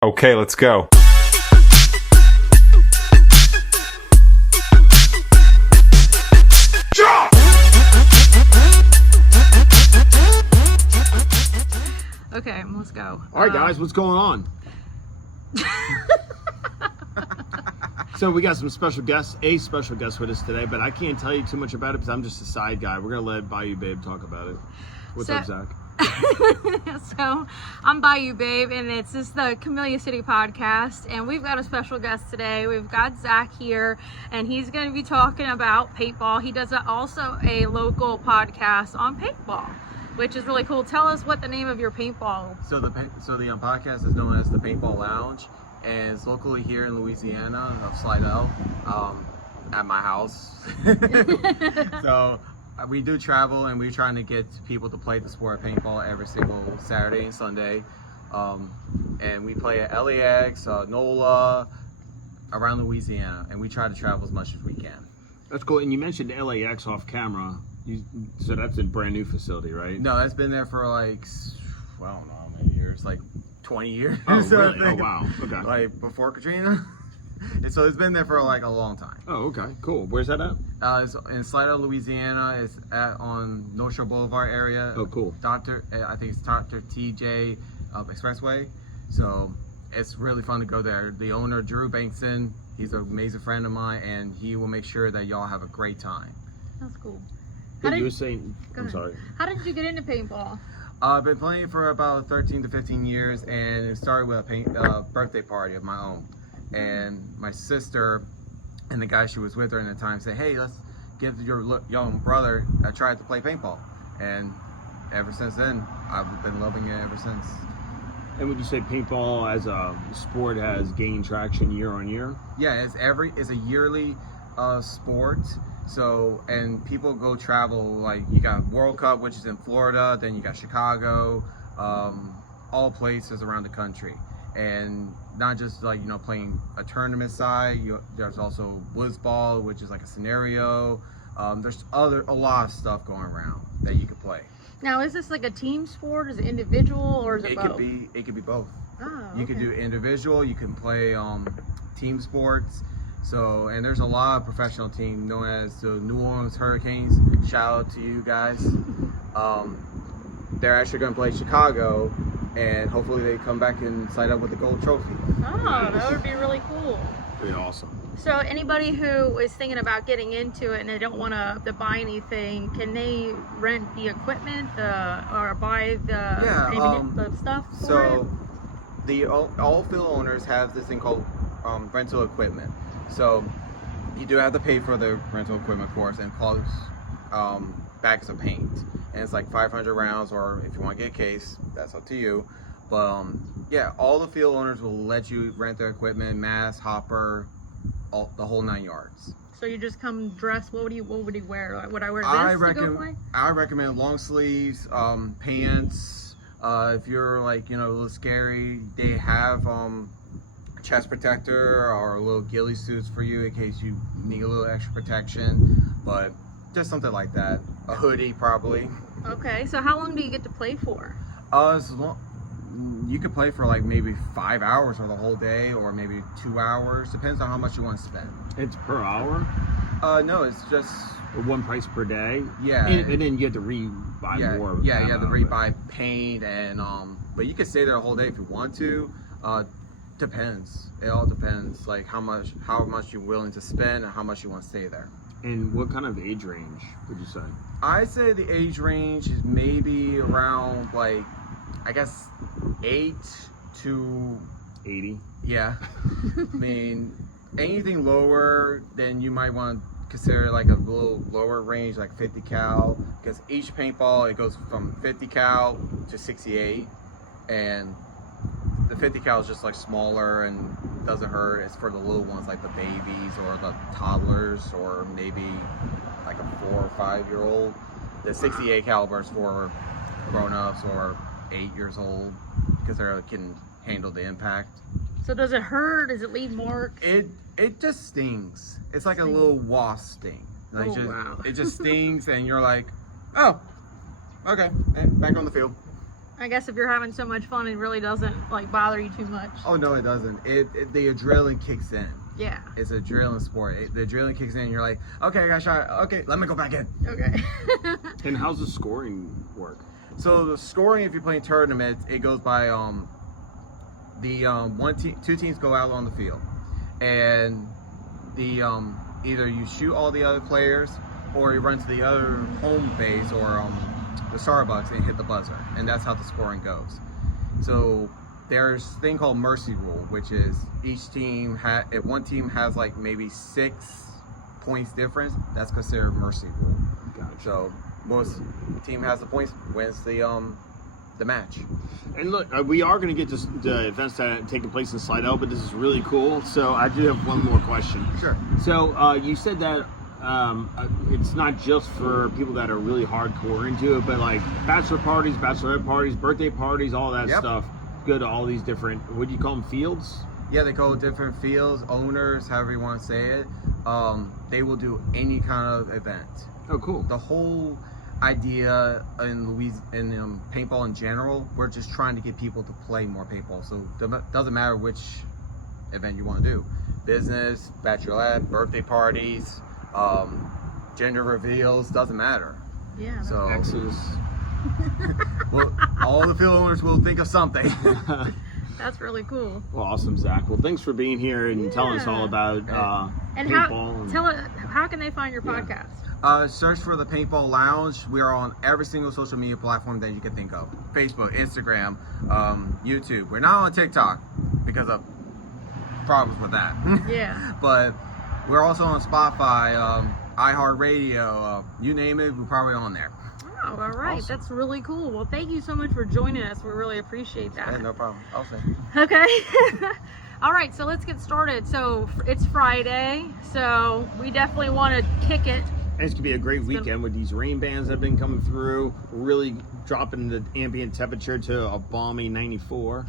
Okay, let's go. Okay, let's go. All right, guys, what's going on? So we got some special guests, a special guest with us today, but I can't tell you too much about it because I'm just a side guy. We're going to let Bayou Babe talk about it. What's up, Zach? So, I'm Bayou Babe, and it's just the Camellia City podcast, and we've got a special guest today. We've got Zach here, and he's going to be talking about paintball. He does also a local podcast on paintball, which is really cool. Tell us what the name of your paintball. So the podcast is known as the Paintball Lounge, and it's locally here in Louisiana, of Slidell, at my house. So we do travel, and we're trying to get people to play the sport of paintball every single Saturday and Sunday. And we play at LAX, NOLA, around Louisiana, and we try to travel as much as we can. That's cool. And you mentioned LAX off camera. So that's a brand new facility, right? No, that's been there for like, well, I don't know how many years, like 20 years. Oh, really? Oh, wow. Okay. Like before Katrina. And so it's been there for like a long time. Oh, okay. Cool. Where's that at? It's in Slidell, Louisiana. It's on North Shore Boulevard area. Oh, cool. I think it's Dr. TJ Expressway. So it's really fun to go there. The owner, Drew Bankson, he's an amazing friend of mine, and he will make sure that y'all have a great time. That's cool. You were saying, I'm sorry. How did you get into paintball? I've been playing for about 13 to 15 years, and it started with a birthday party of my own. And my sister and the guy she was with during the time said, hey, let's give your young brother a try to play paintball. And ever since then, I've been loving it ever since. And would you say paintball as a sport has gained traction year on year? Yeah, it's a yearly sport. So, and people go travel, like you got World Cup, which is in Florida, then you got Chicago, all places around the country. And not just like, playing a tournament side, there's also woods ball, which is like a scenario. There's a lot of stuff going around that you could play. Now, is this like a team sport? Is it individual, or is it both? It could be both. Oh, You could do individual, you can play team sports. So, and there's a lot of professional teams known as the New Orleans Hurricanes. Shout out to you guys. They're actually going to play Chicago, and hopefully they come back and side up with the gold trophy. Oh, that would be really cool. Pretty awesome. So anybody who is thinking about getting into it and they don't want to buy anything, can they rent the equipment or buy the stuff for it? All field owners have this thing called rental equipment. So you do have to pay for the rental equipment, of course, and plus bags of paint. And it's like 500 rounds, or if you want to get a case, that's up to you. But yeah, all the field owners will let you rent their equipment, mask, hopper, the whole 9 yards. So you just come dressed. What would he wear? Like, would I wear this to go play? I recommend long sleeves, pants. If you're like, a little scary, they have chest protector or little ghillie suits for you in case you need a little extra protection, but just something like that. A hoodie probably. Okay, so how long do you get to play for? You could play for like maybe 5 hours or the whole day, or maybe 2 hours. Depends on how much you want to spend. It's per hour? No, it's just one price per day? Yeah. And then you have to rebuy more. Yeah, you have to rebuy paint, and but you could stay there a whole day if you want to. Depends. It all depends, like how much you're willing to spend and how much you want to stay there. And what kind of age range would you say? I'd say the age range is maybe around, like, I guess 8 to 80. Yeah. I mean, anything lower, then you might want to consider like a little lower range, like 50 cal, because each paintball, it goes from 50 cal to 68, and the 50 cal is just like smaller and doesn't hurt. It's for the little ones, like the babies or the toddlers, or maybe like a 4 or 5 year old. The 68 caliber is for grown-ups or 8 years old, because they can handle the impact. So does it hurt? Does it leave marks? It just stings. It's like a little wasp sting. Like, wow. It just stings, and you're like, oh, okay, and back on the field. I guess if you're having so much fun, it really doesn't like bother you too much. Oh no, it doesn't. The adrenaline kicks in. Yeah. It's an adrenaline sport. The adrenaline kicks in. And you're like, okay, I got shot. Okay, let me go back in. Okay. And how's the scoring work? So the scoring, if you're playing tournaments, it goes by two teams go out on the field, and the either you shoot all the other players, or you run to the other home base or the Starbucks and hit the buzzer, and that's how the scoring goes. So there's a thing called mercy rule, which is each team if one team has like maybe 6 points difference, that's considered mercy rule. Gotcha. So most team has the points wins the match. And look, we are going to get to the events that are taking place in Slidell, but this is really cool. So I do have one more question. Sure. So you said that it's not just for people that are really hardcore into it, but like bachelor parties, bachelorette parties, birthday parties, all that Yep. stuff. Go to all these different, what do you call them, fields? Yeah, they call it different fields, owners, however you want to say it. They will do any kind of event. Oh, cool. The whole idea in Louisiana, paintball in general, we're just trying to get people to play more paintball. So it doesn't matter which event you want to do. Business, bachelorette, birthday parties, gender reveals, doesn't matter. Yeah. So Exes. well, all the field owners will think of something. That's really cool. Well, awesome, Zach. Well, thanks for being here and telling us all about And paintball. how can they find your Yeah. podcast? Search for the Paintball Lounge. We are on every single social media platform that you can think of. Facebook, Instagram, YouTube. We're not on TikTok because of problems with that. Yeah. But we're also on Spotify, iHeartRadio, you name it, we're probably on there. Oh, all right. Awesome. That's really cool. Well, thank you so much for joining us. We really appreciate that. Yeah, no problem. I'll say. Okay. All right, so let's get started. So it's Friday, so we definitely want to kick it. And it's going to be a great weekend with these rain bands that have been coming through, really dropping the ambient temperature to a balmy 94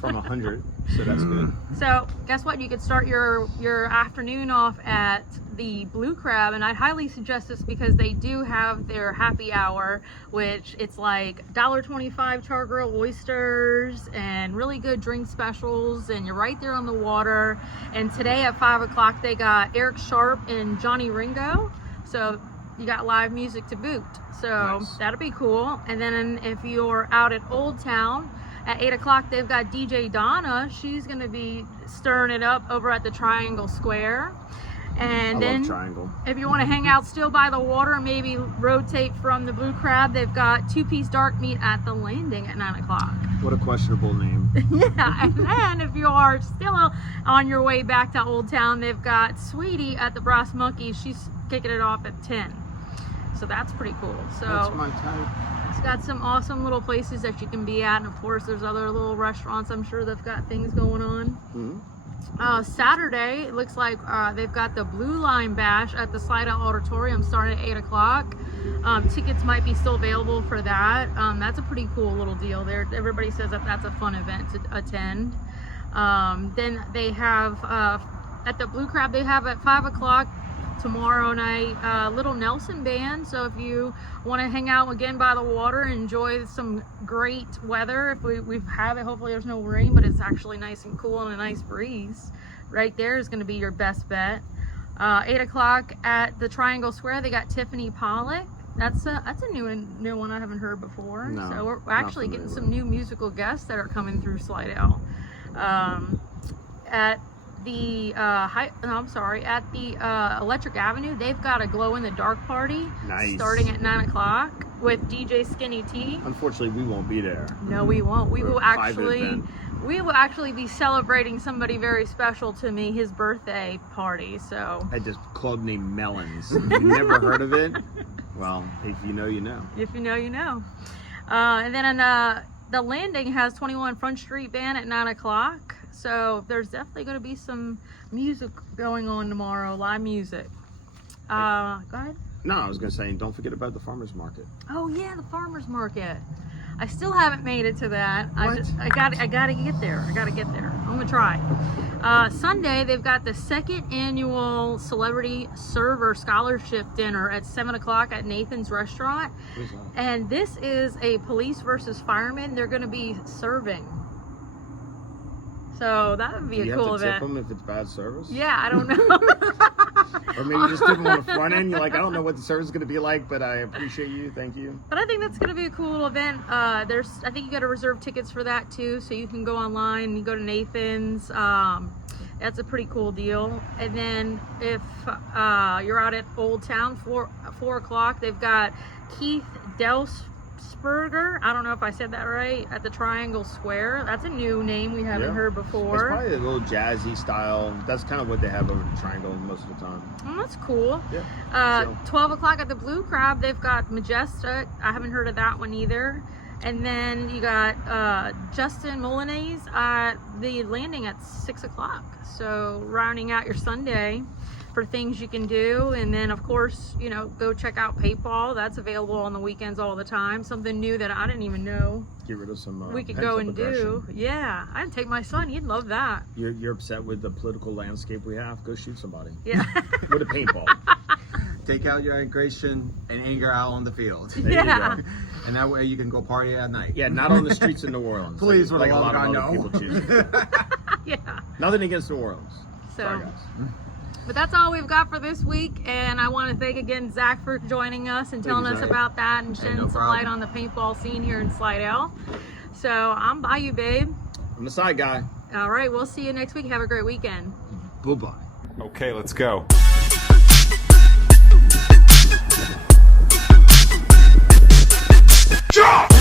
from 100. So that's good. So guess what? You could start your afternoon off at the Blue Crab, and I'd highly suggest this because they do have their happy hour, which it's like $1.25 char grilled oysters and really good drink specials, and you're right there on the water. And today at 5 o'clock they got Eric Sharp and Johnny Ringo, so you got live music to boot. So Nice. that'll be cool. And then if you're out at Old Town at 8 o'clock, they've got DJ Donna. She's going to be stirring it up over at the Triangle Square. And I then love Triangle. if you want to hang out still by the water and maybe rotate from the Blue Crab, they've got two-piece dark meat at the Landing at 9 o'clock. What a questionable name. Yeah, and then if you are still on your way back to Old Town, they've got Sweetie at the Brass Monkey. She's kicking it off at 10. So that's pretty cool. So That's my type. it's got some awesome little places that you can be at, and of course there's other little restaurants. I'm sure they've got things going on. Mhm. Saturday, it looks like they've got the Blue Line Bash at the Slidell Auditorium starting at 8 o'clock. Tickets might be still available for that. That's a pretty cool little deal there. Everybody says that that's a fun event to attend. Then they have, at the Blue Crab, they have at 5 o'clock tomorrow night, Little Nelson Band. So if you want to hang out again by the water and enjoy some great weather, if we have it, hopefully there's no rain, but it's actually nice and cool and a nice breeze, right there is going to be your best bet. 8 o'clock at the Triangle Square, they got Tiffany Pollock. That's a new one I haven't heard before. No, So we're not actually getting familiar some new musical guests that are coming through Slidell. At the at the Electric Avenue, they've got a glow in the dark party Nice. starting at 9 o'clock with DJ Skinny T. Unfortunately, we won't be there. No, we won't. We We're will a private actually event. be celebrating somebody very special to me, his birthday party. So At this club named Melons. If you've never heard of it, well, if you know, you know. if you know, you know. And then the Landing has 21 Front Street Band at 9 o'clock. So there's definitely going to be some music going on tomorrow, live music. Go ahead. No, I was going to say, don't forget about the farmer's market. Oh yeah, the farmers market. I still haven't made it to that. What? I gotta get there. I'm gonna try. Sunday, they've got the 2nd annual Celebrity Server Scholarship Dinner at 7 o'clock at Nathan's Restaurant. What is that? And this is a police versus firemen. They're going to be serving. So that would be Do a you cool have to tip event. them if it's bad service? Yeah, I don't know. Or maybe you just tip them on the front end. You're like, I don't know what the service is going to be like, but I appreciate you. Thank you. But I think that's going to be a cool event. I think you got to reserve tickets for that too. So you can go online and you go to Nathan's. That's a pretty cool deal. And then if you're out at Old Town, 4 o'clock, they've got Keith Delsberger. I don't know if I said that right. At the Triangle Square. That's a new name we haven't heard before. It's probably a little jazzy style. That's kind of what they have over the Triangle most of the time. Oh, that's cool. Yeah. 12 o'clock at the Blue Crab, they've got Majestic. I haven't heard of that one either. And then you got Justin Molinese at the Landing at 6 o'clock. So rounding out your Sunday for things you can do. And then, of course, you know, go check out paintball. That's available on the weekends all the time. Something new that I didn't even know Get rid of some. we could go and do. Yeah, I'd take my son. He'd love that. You're upset with the political landscape we have? Go shoot somebody. Yeah. With a paintball. Take out your aggression and anger out on the field. There you Yeah. go. And that way you can go party at night. Yeah, not on the streets of New Orleans. Please, like for a the lot love of of other God, people no. choose. Yeah. Nothing against New Orleans. So. Sorry, guys. But that's all we've got for this week, and I want to thank again Zach for joining us and telling you, us Zach. about that and shedding no some light problem. on the paintball scene here in Slidell. So I'm by you, babe. I'm the side guy. All right, we'll see you next week. Have a great weekend. Bye-bye. Okay, let's go. Jump!